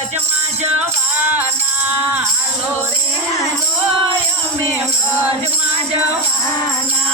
વ્રજમાં જવાના હાલો રે હાલો અમે વ્રજમાં જવાના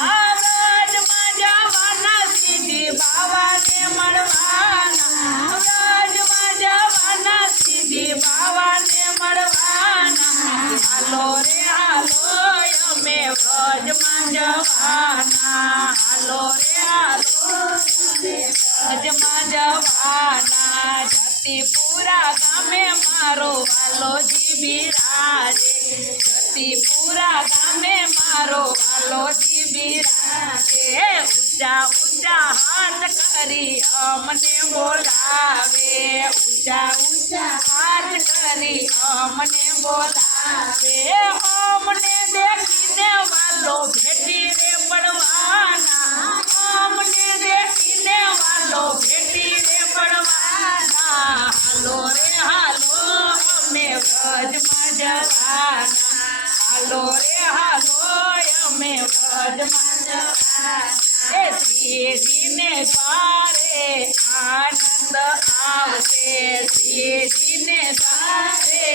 छतीपुरा गामे मारो वालो जी बिराजे छतीपुरा गामे मारो वालो जी बिराजे ऊँचा ऊँचा हाथ करी हमने बोलावे। ऊँचा ऊँचा हाथ करी हमने बोलावे। हमने देखने वालों भेटी रे बड़वाना हमने देख હાલો રે હાલો અમે વ્રજમાં જવાના એ શ્રીજીને દ્વારે આનંદ આવશે શ્રીજીને દ્વારે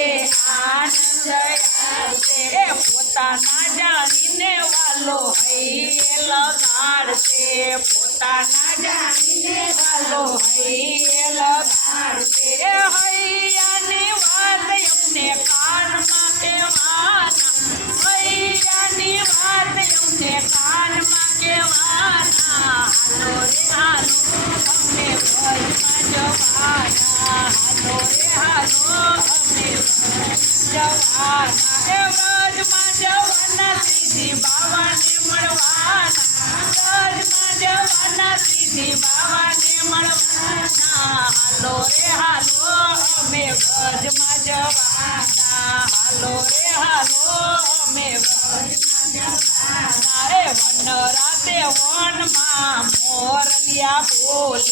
આનંદ આવશે એ પોતાના જાણીને વાલો હૈયે લગાડશે પોતાના જાણીને વાલો હૈયે લગાડશે એ હૈયાની વાત એમને કાનમાં જવાના હાલો રે હાલો અમે વ્રજમાં જવાના એ વન રાતે વનમાં મોરલિયા બોલે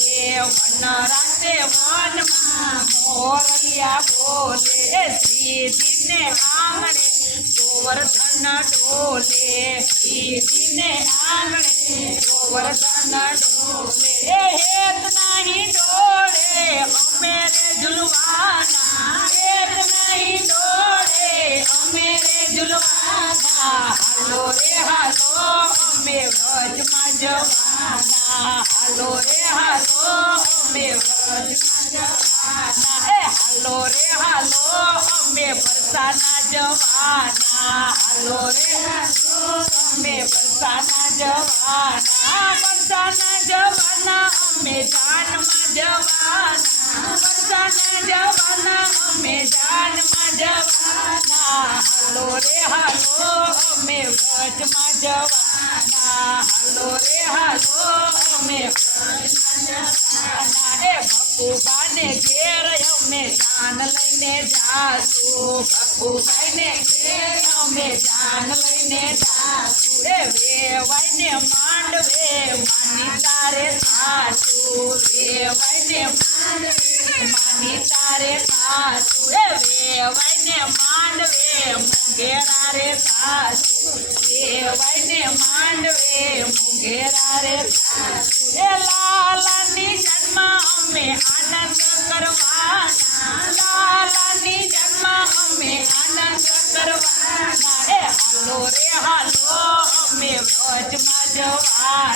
વન રાતે વનમાં મોરલિયા બોલે એ સીધીને આંગણે ગોવર્ધન ડોલે સીધીને આંગણે ગોવર્ધન ડોલે એ હેત નહીં ડોળે અમે जवाना हलो रे हलो, में बरसाना जवाना ए हलो रे हलो, में बरसाना जवाना हलो रे हलो में बरसाना जवाना बरसाना जवाना, में जान जवाना। અમે વ્રજમાં જવાના હાલો રે હાલો અમે વ્રજમાં જવાના એ ભકુબાને ઘેર અમે જાન લઈને જાશું ભકુભાઈને ઘેર અમે જાન લઈને જાશું એ વેવાઈને માંડવે માની તારે થાશું વેવાઈને મુંગેરા રે થાશું વેવાઈને માંડવે મુંગેરા રે થાશું એ લાલાની જન્મ અમે આનંદ કરવાના લાલાની જન્મ અમે આનંદ કરવાના એ હાલો રે હાલો અમે વ્રજમાં જવાના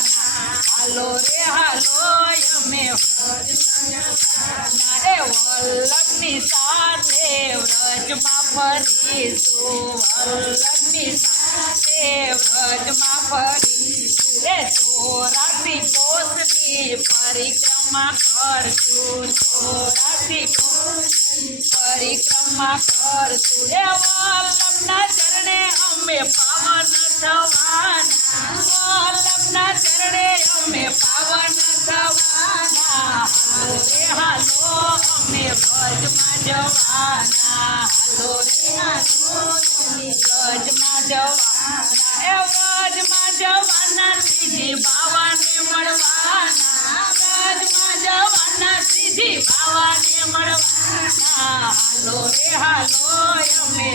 હાલો રે હાલો અમે વ્રજમાં જવાના એ વલ્લભની સાથે વ્રજમાં ફરીશું વલ્લભની સાથે વ્રજમાં ફરીશું. એ ચોરાસી કોસની પરિક્રમા કરશું, ચોરાસી કોષ પરિક્રમા કરશું. એ વલ્લભના ચરણે અમે પાવન થવાના વ્રજમાં જવાના હાલો અમે વ્રજમાં જવાના એ વ્રજમાં જવાના મળવાના વ્રજમાં જવાના સીધી બાવાને મળવાના હાલો હાલો અમે